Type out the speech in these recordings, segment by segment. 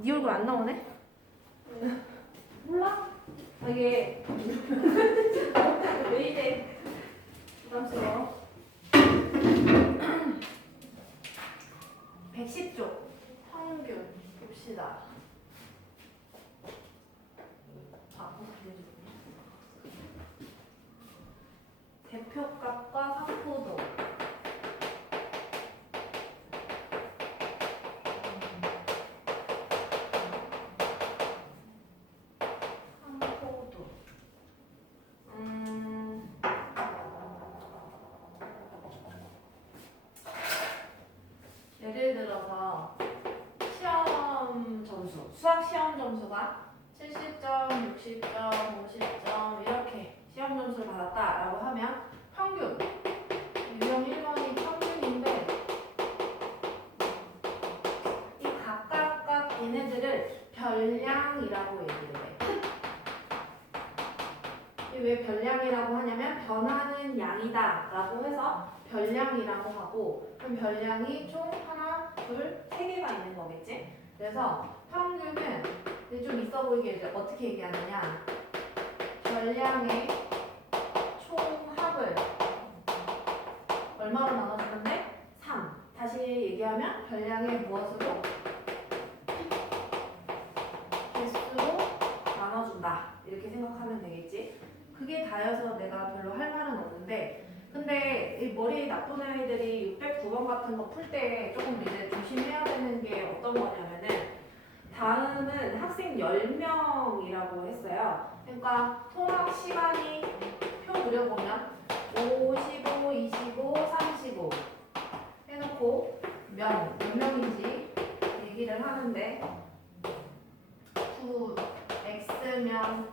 네 얼굴 안 나오네? 몰라? 아, 이게 왜 이래? 부담스러워. 110쪽 평균 봅시다. 대표값과 상포도. 상포도. 예를 들어서 시험 점수, 수학 시험 점수가 70점, 60점, 50점 이렇게 시험 점수를 받았다라고 하면 평균, 유형 1번이 평균인데 이 각각 얘네들을 별량이라고 얘기를 해. 왜 별량이라고 하냐면 변하는 양이다 라고 해서 별량이라고 하고, 그럼 별량이 총 하나, 둘, 세 개가 있는 거겠지? 그래서 평균은 좀 있어 보이게 이제 어떻게 얘기하느냐, 별량의 총합을 얼마로 나눠주는데? 3. 다시 얘기하면 별량의 무엇으로? 개수로 나눠준다. 이렇게 생각하면 되겠지? 그게 다여서 내가 별로 할 말은 없는데, 근데 이 머리 나쁜 아이들이 609번 같은 거 풀 때 조금 이제 조심해야 되는 게 어떤 거냐면은, 다음은 학생 10명이라고 했어요. 그러니까 통학 시간이 표 그려보면 55, 25, 35 해놓고 몇 명인지 얘기를 하는데, 9, X명,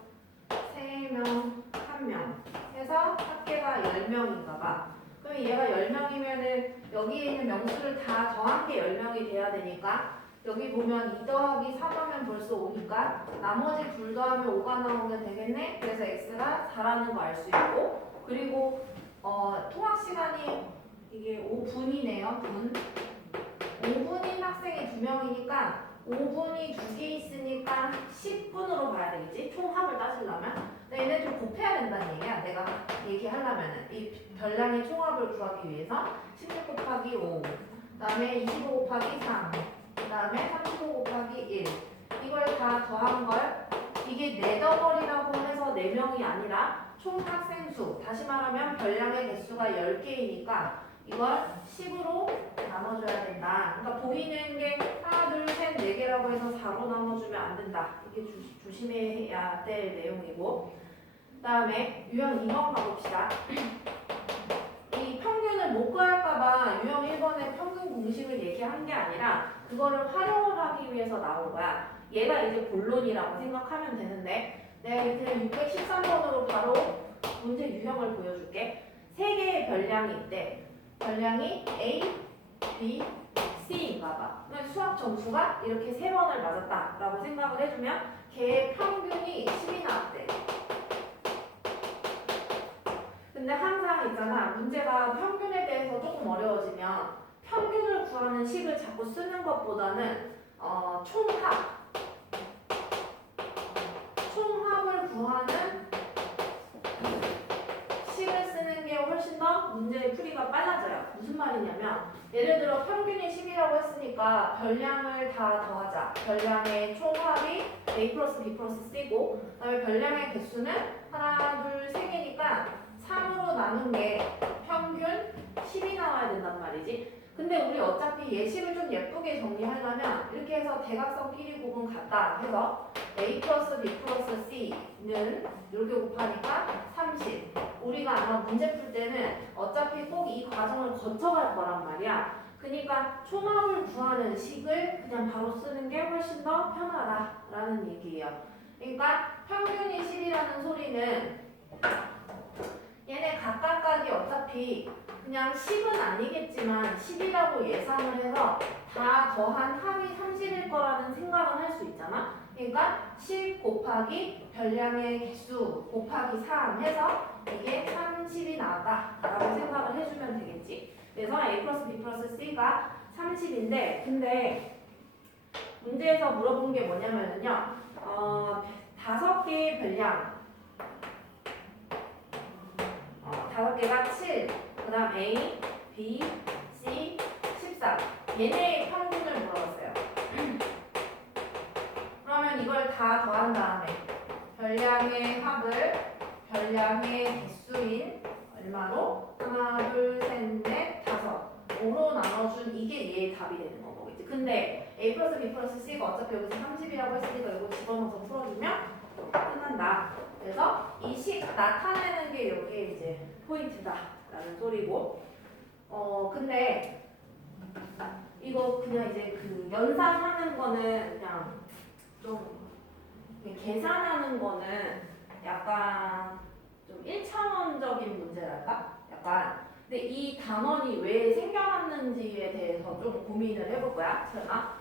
3명, 1명 해서 합계가 10명인가 봐. 그럼 얘가 10명이면은 여기에 있는 명수를 다 더한 게 10명이 돼야 되니까, 여기 보면 2 더하기 3하면 벌써 5니까 나머지 둘 더하면 5가 나오면 되겠네. 그래서 X가 4라는 거 알 수 있고, 그리고 통학 시간이 이게 5분이네요. 5분인 학생이 2명이니까 5분이 2개 있으니까 10분으로 봐야 되겠지? 총합을 따지려면. 근데 얘네 좀 곱해야 된다는 얘기야. 내가 얘기하려면은 이 별량의 총합을 구하기 위해서 16 곱하기 5, 그 다음에 25 곱하기 3, 그 다음에 35 곱하기 1, 이걸 다 더한 걸, 이게 네더벌이라고 해서 4명이 아니라 총 학생 수, 다시 말하면 별량의 개수가 10개이니까 이걸 10으로 나눠줘야 된다. 그러니까 보이는 게 하나, 둘, 셋, 4개라고 해서 4로 나눠주면 안 된다. 이게 조심해야 될 내용이고, 그 다음에 유형 2번 가봅시다. 이 평균을 못 구할까봐 유형 1번의 평균 공식을 얘기한 게 아니라 그거를 활용을 하기 위해서 나온 거야. 얘가 이제 본론이라고 생각하면 되는데, 내가 밑에 613번으로 바로 문제 유형을 보여줄게. 3개의 별량이 있대. 별량이 A, B, C인가 봐. 그러면 수학 점수가 이렇게 3번을 맞았다라고 생각을 해주면 걔의 평균이 10이 나왔대. 근데 항상 있잖아, 문제가 평균에 대해서 조금 어려워지면 평균을 구하는 식을 자꾸 쓰는 것보다는 총합을 구하는 식을 쓰는 게 훨씬 더 문제의 풀이가 빨라져요. 무슨 말이냐면, 예를 들어 평균이 10이라고 했으니까 별량을 다 더하자. 별량의 총합이 A 플러스 B 플러스 C고, 그 다음에 별량의 개수는 하나, 둘, 3개니까 3으로 나눈 게 평균 10이 나와야 된단 말이지. 근데 우리 어차피 예식을 좀 예쁘게 정리하려면 이렇게 해서 대각선 끼리 곱은 같다 해서 A 플러스 B 플러스 C는 이렇게 곱하니까 30. 우리가 아마 문제 풀 때는 어차피 꼭 이 과정을 거쳐갈 거란 말이야. 그러니까 총합을 구하는 식을 그냥 바로 쓰는 게 훨씬 더 편하다라는 얘기예요. 그러니까 평균이 10이라는 소리는 얘네 각각각이 어차피 그냥 10은 아니겠지만 10이라고 예상을 해서 다 더한 합이 30일 거라는 생각은 할 수 있잖아. 그러니까 10 곱하기 별량의 개수 곱하기 3 해서 이게 30이 나왔다 라고 생각을 해주면 되겠지. 그래서 A 플러스 B 플러스 C가 30인데, 근데 문제에서 물어본 게 뭐냐면요. 5개의 별량. 5개가 7. 그 다음 A, B, C, 14. 얘네의 평균을 물어봤어요. 그러면 이걸 다 더한 다음에 별량의 합을 별량의 개수인 얼마로? 하나, 둘, 셋, 넷, 다섯. 5로 나눠준 이게 얘의 답이 되는 거겠지. 근데 A 플러스 B 플러스 C가 어차피 여기서 30이라고 했으니까 이거 집어넣어서 풀어주면 끝난다. 그래서 이 식 나타내는 게 여기에 이제 포인트다라는 소리고. 근데 이거 그냥 이제 그 연산하는 거는 그냥 좀 계산하는 거는 약간 좀 1차원적인 문제랄까? 약간 근데 이 단원이 왜 생겨났는지에 대해서 좀 고민을 해볼 거야. 자,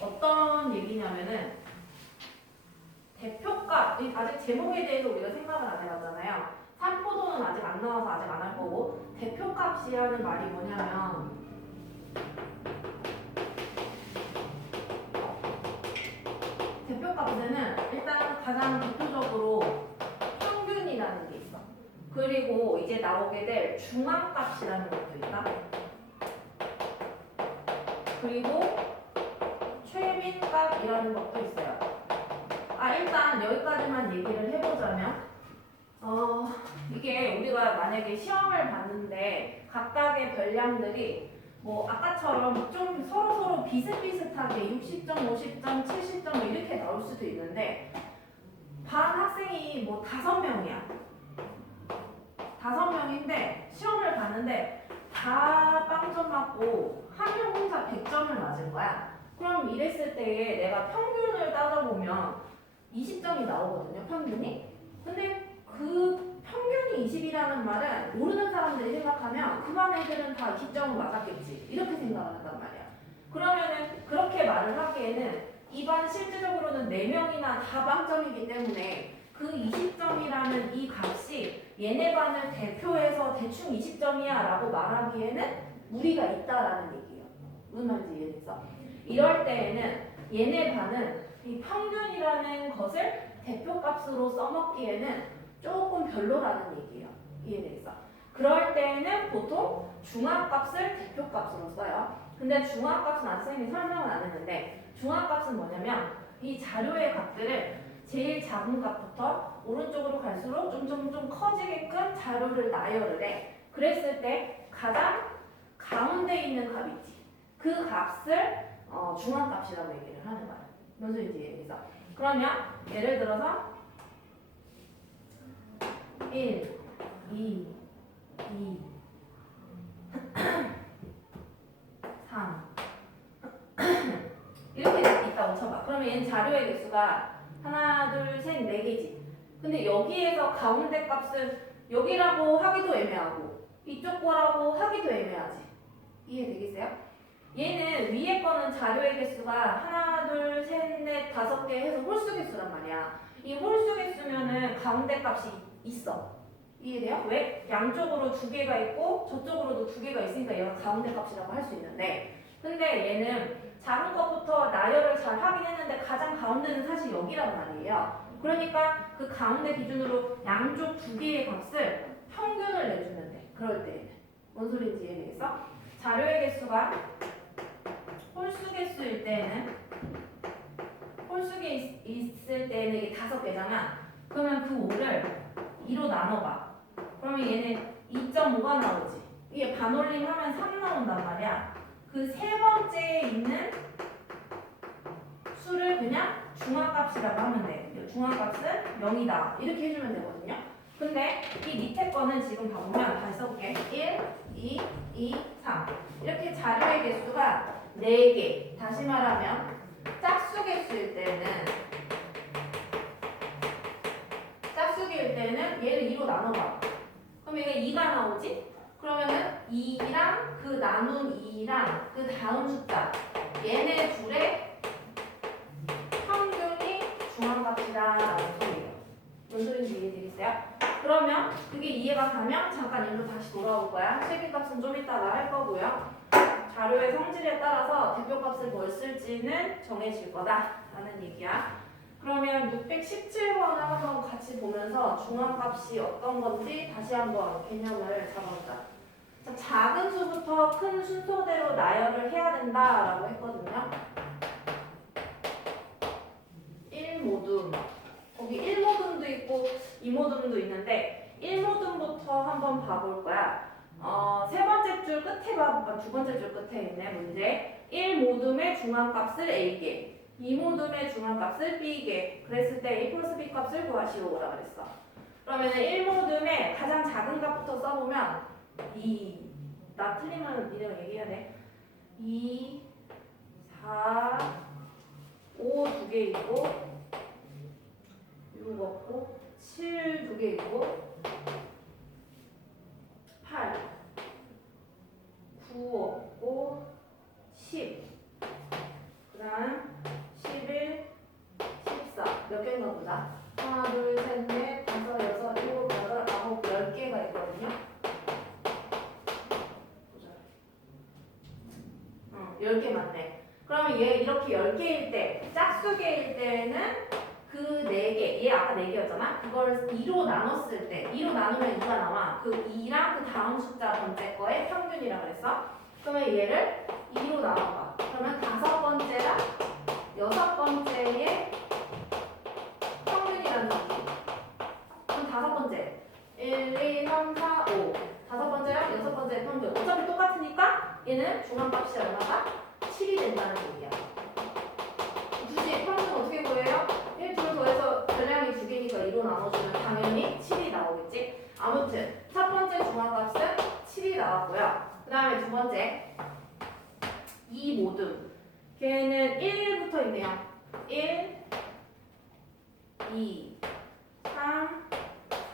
어떤 얘기냐면은 대표값, 아직 제목에 대해서 우리가 생각을 안 해봤잖아요. 산포도는 아직 안 나와서 아직 안 할 거고 대표값이라는 말이 뭐냐면 대표값에는 일단 가장 대표적으로 평균이라는 게 있어. 그리고 이제 나오게 될 중앙값이라는 것도 있다. 그리고 최민값이라는 것도 있어요. 일단 여기까지만 얘기를 해보자면 이게 우리가 만약에 시험을 봤는데 각각의 별량들이 뭐 아까처럼 좀 서로 비슷비슷하게 60점, 50점, 70점 이렇게 나올 수도 있는데 반 학생이 뭐 5명이야. 5명인데 시험을 봤는데 다 빵점 맞고 한 명 혼자 100점을 맞은 거야. 그럼 이랬을 때에 내가 평균을 따져보면 20점이 나오거든요, 평균이. 근데 그 평균이 20이라는 말은 모르는 사람들이 생각하면 그 반 애들은 다 20점은 맞았겠지. 이렇게 생각을 한단 말이야. 그러면은 그렇게 말을 하기에는 이 반 실질적으로는 4명이나 다 빵점이기 때문에 그 20점이라는 이 값이 얘네 반을 대표해서 대충 20점이야 라고 말하기에는 무리가 있다라는 얘기예요. 무슨 말인지 이해됐어? 이럴 때에는 얘네 반은 이 평균이라는 것을 대표값으로 써먹기에는 조금 별로라는 얘기예요. 이해되겠어? 그럴 때에는 보통 중앙값을 대표값으로 써요. 근데 중앙값은 아직 선생님이 설명을 안 했는데 중앙값은 뭐냐면 이 자료의 값들을 제일 작은 값부터 오른쪽으로 갈수록 좀 커지게끔 자료를 나열을 해. 그랬을 때 가장 가운데 있는 값 있지. 그 값을 중앙값이라고 얘기를 하는 거야. 무슨 소리인지 이해되겠어? 그러면 예를 들어서 1, 2, 3 이렇게 있다고 쳐봐. 그러면 얘는 자료의 개수가 하나, 둘, 셋, 4개지. 근데 여기에서 가운데 값은 여기라고 하기도 애매하고 이쪽 거라고 하기도 애매하지. 이해되겠어요? 얘는 위에 거는 자료의 개수가 하나, 둘, 셋, 넷, 5개 해서 홀수 개수란 말이야. 이 홀수 개수면은 가운데 값이 있어. 이해돼요? 왜? 양쪽으로 2개가 있고 저쪽으로도 2개가 있으니까 얘가 가운데 값이라고 할 수 있는데 근데 얘는 작은 것부터 나열을 잘 하긴 했는데 가장 가운데는 사실 여기란 말이에요. 그러니까 그 가운데 기준으로 양쪽 2개의 값을 평균을 내주면 돼. 그럴 때에는. 뭔 소리인지 이해되겠어? 자료의 개수가 홀수 개수일 때는 홀수가 있을 때는 이게 5개잖아. 그러면 그 5를 2로 나눠봐. 그러면 얘는 2.5가 나오지. 이게 반올림 하면 3 나온단 말이야. 그 세 번째에 있는 수를 그냥 중앙값이라고 하면 돼. 중앙값은 0이다. 이렇게 해주면 되거든요. 근데 이 밑에 거는 지금 봐보면 다시 써볼게. 1, 2, 3 이렇게 자료의 개수가 4개. 다시 말하면 짝수 개수일 때는 얘를 2로 나눠봐. 그럼 얘가 2가 나오지? 그러면은 2랑 그 나눈 2랑 그 다음 숫자 얘네 둘의 평균이 중앙값이다라는 소리예요. 뭔 소리인지 이해되겠어요? 그러면 그게 이해가 가면 잠깐 일로 다시 돌아올 거야. 최빈값은 좀 이따가 할 거고요. 자, 자료의 성질에 따라서 대표값을 뭘 쓸지는 정해질 거다라는 얘기야. 그러면 617번을 한번 같이 보면서 중앙값이 어떤 건지 다시 한번 개념을 잡아보자. 자, 작은 수부터 큰 순서대로 나열을 해야 된다라고 했거든요. 1모둠. 거기 1모둠도 있고 2모둠도 있는데 1모둠부터 한번 봐볼 거야. 세 번째 줄 끝에 두 번째 줄 끝에 있네 문제. 1모둠의 중앙값을 A개, 2모둠의 중앙값을 B개. 그랬을 때 A 플러스 B 값을 구하시오라 그랬어. 그러면 1모둠의 가장 작은 값부터 써보면 2. 나 틀리면 이대로 얘기해야 돼. 2, 4, 5 두 개 있고 6 없고 7 두 개 있고 8, 9 없고 10, 그 다음 11, 14 몇 개인가 보자. 하나, 둘, 셋, 넷, 다섯, 여섯, 일곱, 여덟, 아홉, 10개가 있거든요. 보자. 10개 맞네. 그러면 얘 이렇게 10개일 때, 짝수개일 때는 그 4개, 얘 아까 4개였잖아? 그걸 2로 나눴을 때, 2로 나누면 2가 나와. 그 2랑 그 다음 숫자 번째 거의 평균이라고 그랬어. 그러면 얘를 2로 나눠봐. 그러면 다섯 번째랑 여섯 번째의 평균이라는 얘기. 그럼 다섯 번째. 1, 2, 3, 4, 5. 다섯 번째랑 여섯 번째의 평균. 어차피 똑같으니까 얘는 중앙값이 얼마가? 7이 된다는 얘기야. 굳이 평균 어떻게 구해요? 1, 2 더해서 별량이 2개니까 2로 나눠주면 당연히 7이 나오겠지? 아무튼 첫 번째 중앙값은 7이 나왔고요. 그 다음에 두 번째 2모둠. 걔는 1부터 있네요. 1, 2, 3,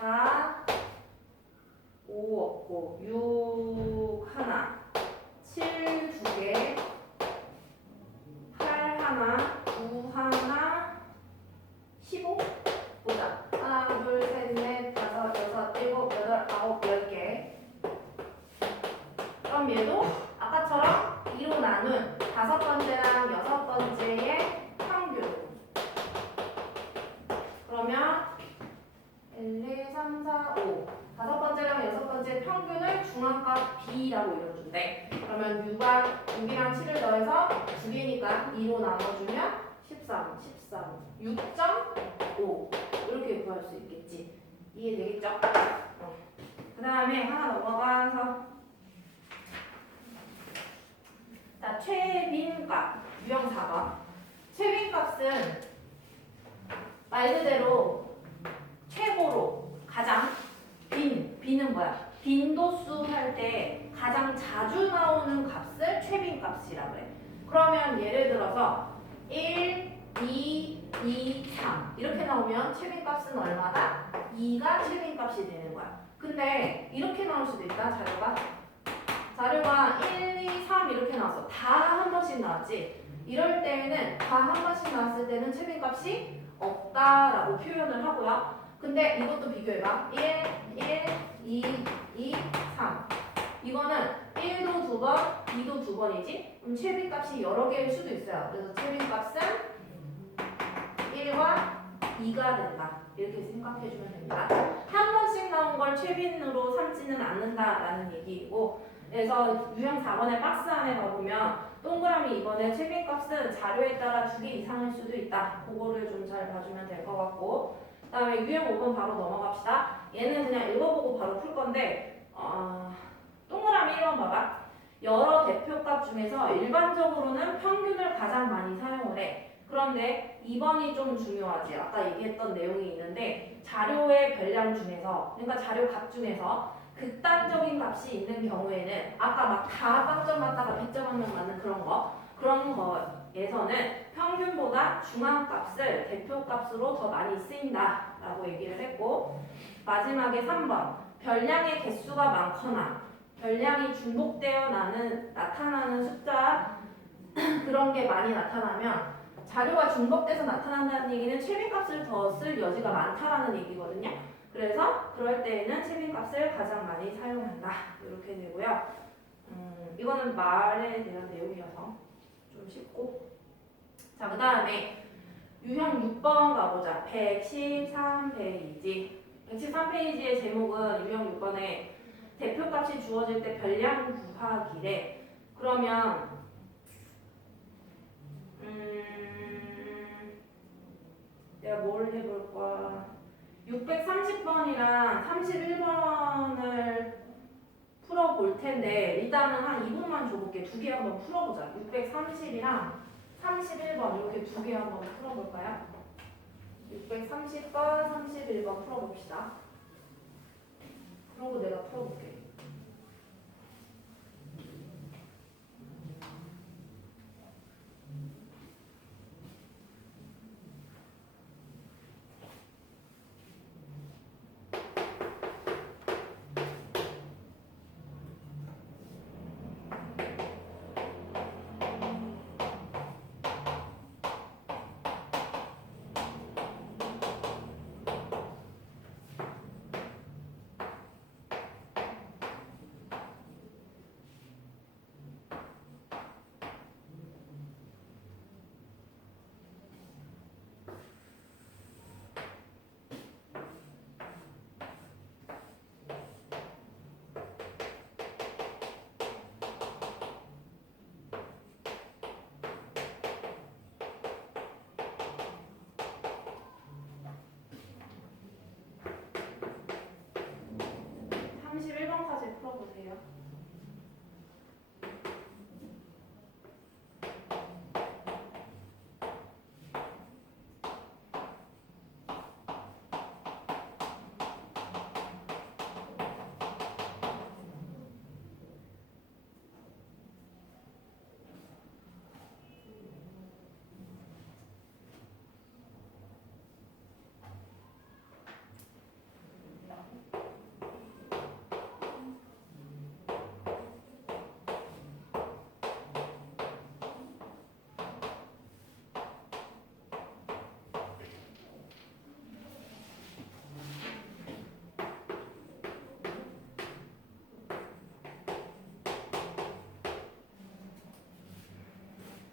4, 5 없고 6 하나, 7 두 개, 8 하나, 9 하나, 15? 보자. 하나, 둘, 셋, 넷, 다섯, 여섯, 일곱, 여덟, 아홉, 10개. 그럼 얘도 아까처럼 2로 나눈 다섯 번째랑 여섯 번째의 평균. 그러면 1, 2, 3, 4, 5. 다섯 번째랑 여섯 번째 평균을 중앙값 B라고 이뤄준대. 그러면 6이랑 7을 더해서 2개니까 2로 나눠주면 13, 6.5 이렇게 구할 수 있겠지. 이해되겠죠? 그 다음에 하나 넘어가서 자, 최빈값 유형 4번. 최빈값은 말 그대로 최고로 가장 빈은 뭐야? 빈도수 할 때 가장 자주 나오는 값을 최빈값이라고 해. 그러면 예를 들어서 1, 2, 2, 3 이렇게 나오면 최빈값은 얼마다? 2가 최빈값이 되는 거야. 근데 이렇게 나올 수도 있다. 자료가 1, 2, 3 이렇게 나왔어. 다 한 번씩 나왔지. 이럴 때에는 다 한 번씩 나왔을 때는 최빈값이 없다라고 표현을 하고요. 근데 이것도 비교해봐. 1, 2, 3 이거는 1도 두 번, 2도 두 번이지? 그럼 최빈값이 여러 개일 수도 있어요. 그래서 최빈값은 1과 2가 된다. 이렇게 생각해주면 됩니다. 한 번씩 나온 걸 최빈으로 삼지는 않는다라는 얘기이고, 그래서 유형 4번의 박스 안에 가보면 동그라미 2번의 최빈값은 자료에 따라 2개 이상일 수도 있다. 그거를 좀 잘 봐주면 될 것 같고, 그 다음에 유형 5번 바로 넘어갑시다. 얘는 그냥 읽어보고 바로 풀 건데, 동그라미 1번 봐봐. 여러 대표값 중에서 일반적으로는 평균을 가장 많이 사용을 해. 그런데 2번이 좀 중요하지. 아까 얘기했던 내용이 있는데 자료의 별량 중에서, 그러니까 자료 값 중에서 극단적인 값이 있는 경우에는 아까 막 다 빵점 맞다가 100점 한 명 맞는 그런 거에서는 평균보다 중앙값을 대표값으로 더 많이 쓰인다라고 얘기를 했고, 마지막에 3번 별량의 개수가 많거나 별량이 중복되어 나타나는 숫자 그런 게 많이 나타나면, 자료가 중복돼서 나타난다는 얘기는 최빈값을 더 쓸 여지가 많다라는 얘기거든요. 그래서 그럴 때에는 최빈값을 가장 많이 사용한다. 이렇게 되고요. 이거는 말에 대한 내용이라서 좀 쉽고. 자, 그 다음에 유형 6번 가보자. 113페이지. 113페이지의 제목은 유형 6번에 대표값이 주어질 때 별량 구하기래. 그러면 내가 뭘 해볼까? 630번이랑 31번을 풀어볼 텐데 일단은 한 2분만 줘볼게. 두 개 한번 풀어보자. 630이랑 31번 이렇게 두 개 한번 풀어볼까요? 630번, 31번 풀어봅시다. 그러고 내가 풀어볼게. 풀어보세요.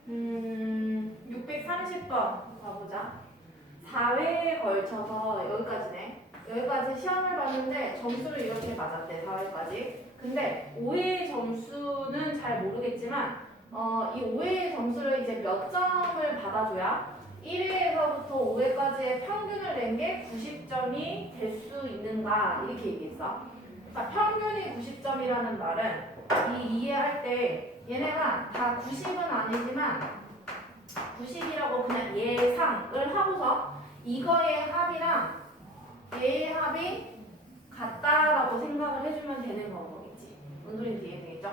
음, 630번 가보자. 4회에 걸쳐서 여기까지네. 여기까지 시험을 봤는데 점수를 이렇게 맞았대. 4회까지. 근데 5회 점수는 잘 모르겠지만 이 5회의 점수를 이제 몇 점을 받아줘야 1회에서부터 5회까지의 평균을 낸 게 90점이 될 수 있는가 이렇게 얘기했어. 자, 평균이 90점이라는 말은 이해할 때 얘네가 다 90은 아니지만 90이라고 그냥 예상을 하고서 이거의 합이랑 얘의 합이 같다라고 생각을 해주면 되는 방법이지. 뭔 소리인지 이해되겠죠?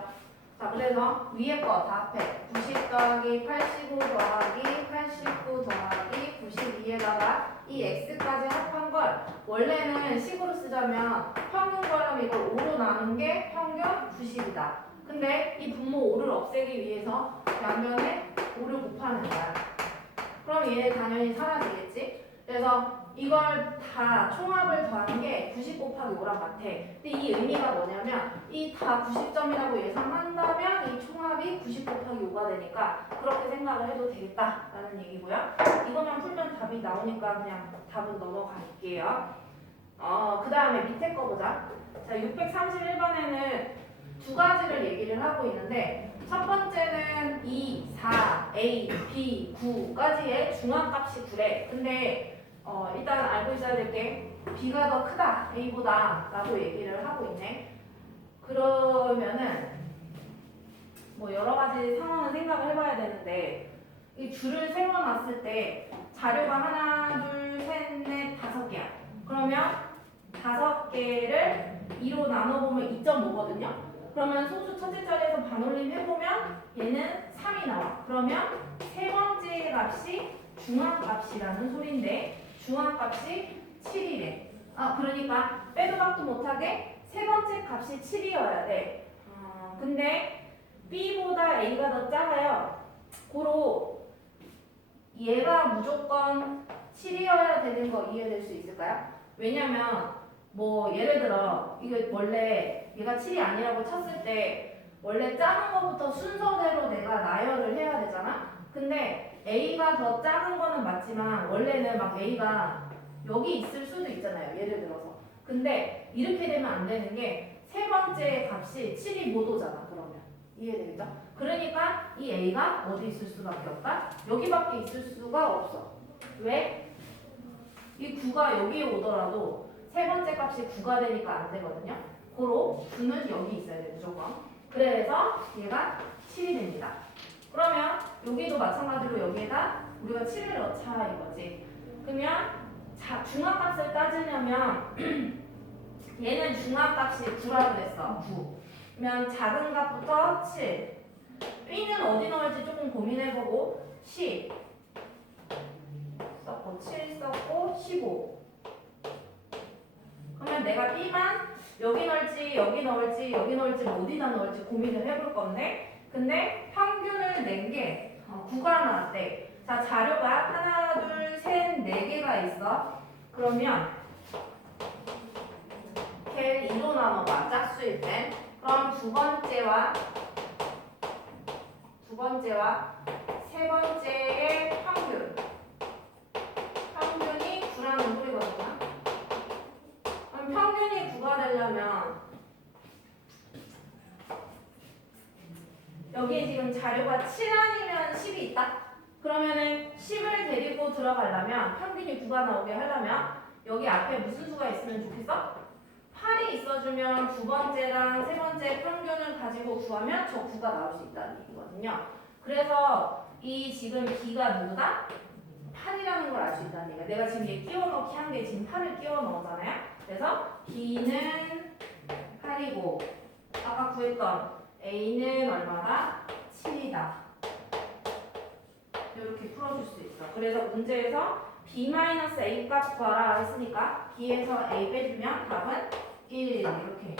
자, 그래서 위에 거 다 합해. 90 더하기 85 더하기 89 더하기 92에다가 이 x까지 합한 걸 원래는 식으로 쓰자면 평균과는 이걸 5로 나눈 게 평균 90이다. 근데 이 분모 5를 없애기 위해서 양면에 5를 곱하는 거야. 그럼 얘 당연히 사라지겠지? 그래서 이걸 다 총합을 더한 게 90 곱하기 5랑 같아. 근데 이 의미가 뭐냐면 이 다 90점이라고 예상한다면 이 총합이 90 곱하기 5가 되니까 그렇게 생각을 해도 되겠다라는 얘기고요. 이거만 풀면 답이 나오니까 그냥 답은 넘어갈게요. 그 다음에 밑에 거 보자. 자, 631번에는 두 가지를 얘기를 하고 있는데 첫 번째는 2, 4, A, B, 9까지의 중앙값이 9래. 근데 일단 알고 있어야 될 게 B가 더 크다, A보다 라고 얘기를 하고 있네. 그러면은 뭐 여러 가지 상황을 생각을 해봐야 되는데 이 줄을 세워놨을 때 자료가 하나, 둘, 셋, 넷, 5개야. 그러면 5개를 2로 나눠보면 2.5거든요. 그러면 소수 첫째 자리에서 반올림 해보면 얘는 3이 나와. 그러면 세 번째 값이 중앙값이라는 소리인데 중앙값이 7이래. 그러니까 빼도 박도 못하게 세 번째 값이 7이어야 돼. 근데 B보다 A가 더 작아요. 고로 얘가 무조건 7이어야 되는 거 이해될 수 있을까요? 왜냐면 뭐 예를 들어 이게 원래 얘가 7이 아니라고 쳤을 때 원래 작은 거부터 순서대로 내가 나열을 해야 되잖아. 근데 A가 더 작은 거는 맞지만 원래는 막 A가 여기 있을 수도 있잖아요. 예를 들어서. 근데 이렇게 되면 안 되는 게 세 번째 값이 7이 못 오잖아. 그러면 이해되겠죠? 그러니까 이 A가 어디 있을 수밖에 없다? 여기밖에 있을 수가 없어. 왜? 이 9가 여기에 오더라도 세 번째 값이 9가 되니까 안 되거든요. 고로 9는 여기 있어야 돼 무조건. 그래서 얘가 7이 됩니다. 그러면 여기도 마찬가지로 여기에다 우리가 7을 넣자 이거지. 그러면 중합값을 따지려면 얘는 중합값이 9라고 그랬어. 9. 그러면 작은 값부터 7. B는 어디 넣을지 조금 고민해보고 10 썼고 7 썼고 15. 그러면 내가 B만 여기 넣을지 여기 넣을지 여기 넣을지 어디다 넣을지 고민을 해볼 건데 근데 평균을 낸 게 9가 나왔대. 자 자료가 하나 둘 셋 네 개가 있어. 그러면 걔를 2로 나눠봐. 짝수일 땐. 그럼 두 번째와 세 번째의 평균이 9라는 소리거든요. 그럼 평균이 9가 되려면 여기에 지금 자료가 7 아니면 10이 있다? 그러면은 10을 데리고 들어가려면 평균이 9가 나오게 하려면 여기 앞에 무슨 수가 있으면 좋겠어? 8이 있어주면 두 번째랑 세 번째 평균을 가지고 구하면 저 9가 나올 수 있다는 얘기거든요. 그래서 이 지금 B가 누구다? 8이라는 걸 알 수 있다는 얘기야. 내가 지금 얘 끼워 넣기 한 게 지금 8을 끼워 넣었잖아요. 그래서 B는 8이고 아까 구했던 A는 얼마다? 7이다. 이렇게 풀어줄 수 있어. 그래서 문제에서 B-A 값 구하라 했으니까 B에서 A 빼주면 답은 1 이렇게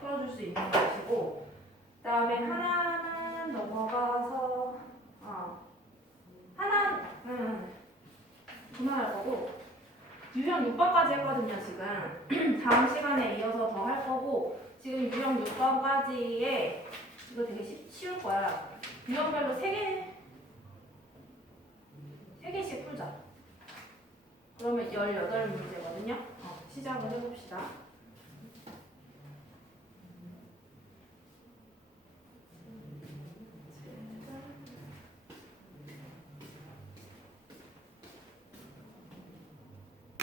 풀어줄 수 있는 것이고 그 다음에 하나는 넘어가서 하나는 그만할 거고 유형 6번까지 했거든요 지금. 다음 시간에 이어서 더 할 거고 지금 유형 6번까지에 이거 되게 쉬울 거야. 유형별로 3개씩 풀자. 그러면 18문제거든요. 시작을 해봅시다.